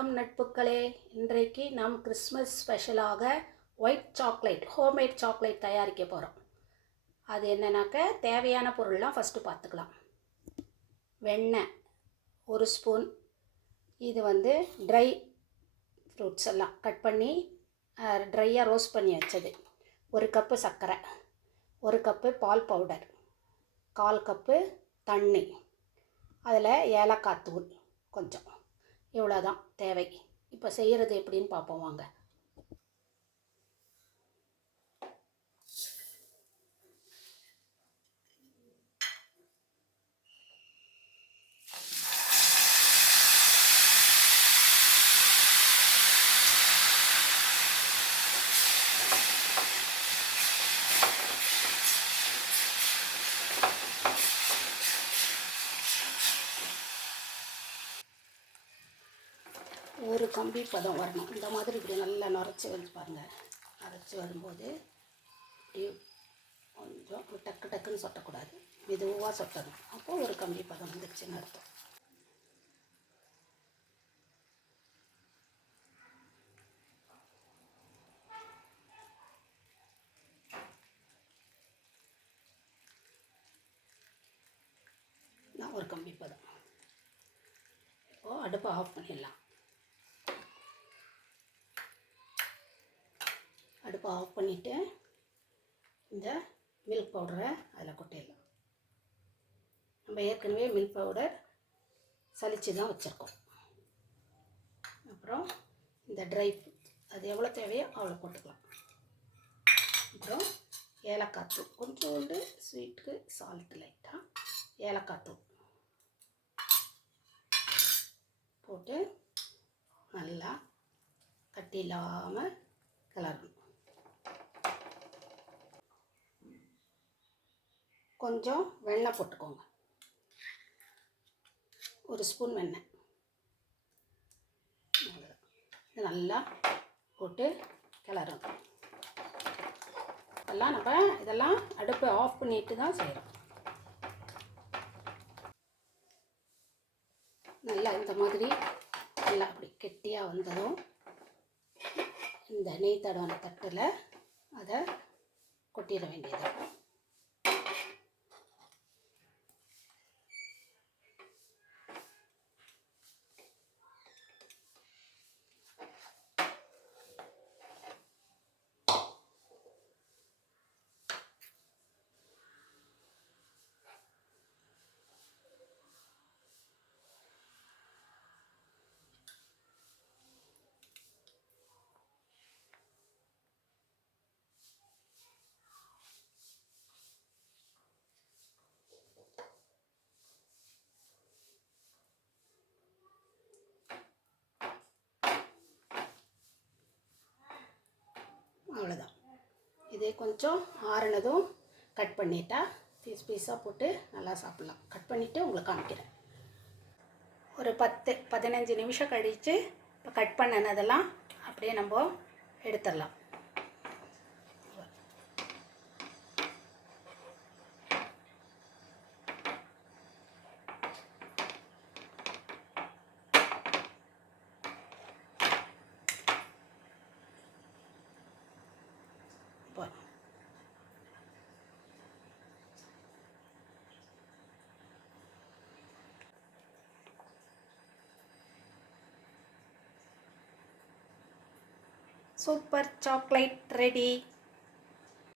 வணக்கம் நட்புகளே. இன்றைக்கு நாம் கிறிஸ்மஸ் ஸ்பெஷலாக ஒயிட் சாக்லேட் ஹோம்மேட் சாக்லேட் தயாரிக்க போகிறோம். அது என்னன்னாக்க தேவையான பொருள்லாம் ஃபஸ்ட்டு பார்த்துக்கலாம். வெண்ணெய் 1 ஸ்பூன், இது ட்ரை ஃப்ரூட்ஸ் எல்லாம் கட் பண்ணி ட்ரையாக ரோஸ்ட் பண்ணி வச்சது. 1 கப்பு சர்க்கரை, 1 கப்பு பால் பவுடர், 1/4 கப்பு தண்ணி, அதில் ஏலக்காய் தூள் கொஞ்சம். இவ்வளோதான் தேவை. இப்போ செய்கிறது எப்படின்னு பார்ப்போம் வாங்க. ஒரு கம்பி பதம் வரணும். இந்த மாதிரி இப்படி நல்லா நுரைச்சி வந்து பாருங்கள். நுரைச்சி வரும்போது இப்படி கொஞ்சம் டக்கு டக்குன்னு சொட்டக்கூடாது, மெதுவாக சொட்டணும். அப்போது ஒரு கம்பி பதம் வந்துடுச்சுன்னு அர்த்தம். ஒரு கம்பி பதம். இப்போது அடுப்பை ஆஃப் பண்ணிடலாம். அடுப்பை ஆஃப் பண்ணிவிட்டு இந்த மில்க் பவுடரை அதில் கொட்டிடலாம். நம்ம ஏற்கனவே மில்க் பவுடர் சலிச்சு தான் வச்சுருக்கோம். அப்புறம் இந்த ட்ரை ஃப்ரூட்ஸ் அது எவ்வளோ தேவையோ அவ்வளோ போட்டுக்கலாம். அப்புறம் ஏலக்காய் தூள் கொஞ்சோண்டு, ஸ்வீட்டுக்கு சால்ட் லைட்டாக ஏலக்காய் தூள் போட்டு நல்லா கட்டி இல்லாமல் கிளறணும். கொஞ்சம் வெண்ணெய் போட்டுக்கோங்க, 1 ஸ்பூன் வெண்ணெய். இது நல்லா போட்டு கிளறணும். இதெல்லாம் அடுப்பை ஆஃப் பண்ணிட்டு தான் செய்கிறோம். நல்லா இந்த மாதிரி நல்லா அப்படி கெட்டியாக வந்ததும் இந்த நெய் தடவான தட்டில் அதை கொட்டிட வேண்டியது. அவ்வளோதான். இதே கொஞ்சம் ஆறுனதும் கட் பண்ணிட்டா பீஸ் பீஸாக போட்டு நல்லா சாப்பிட்லாம். கட் பண்ணிவிட்டு உங்களுக்கு காமிக்கிறேன். ஒரு 10-15 நிமிஷம் கழித்து இப்போ கட் பண்ணினதெல்லாம் அப்படியே நம்ம எடுத்துடலாம். Super chocolate ready.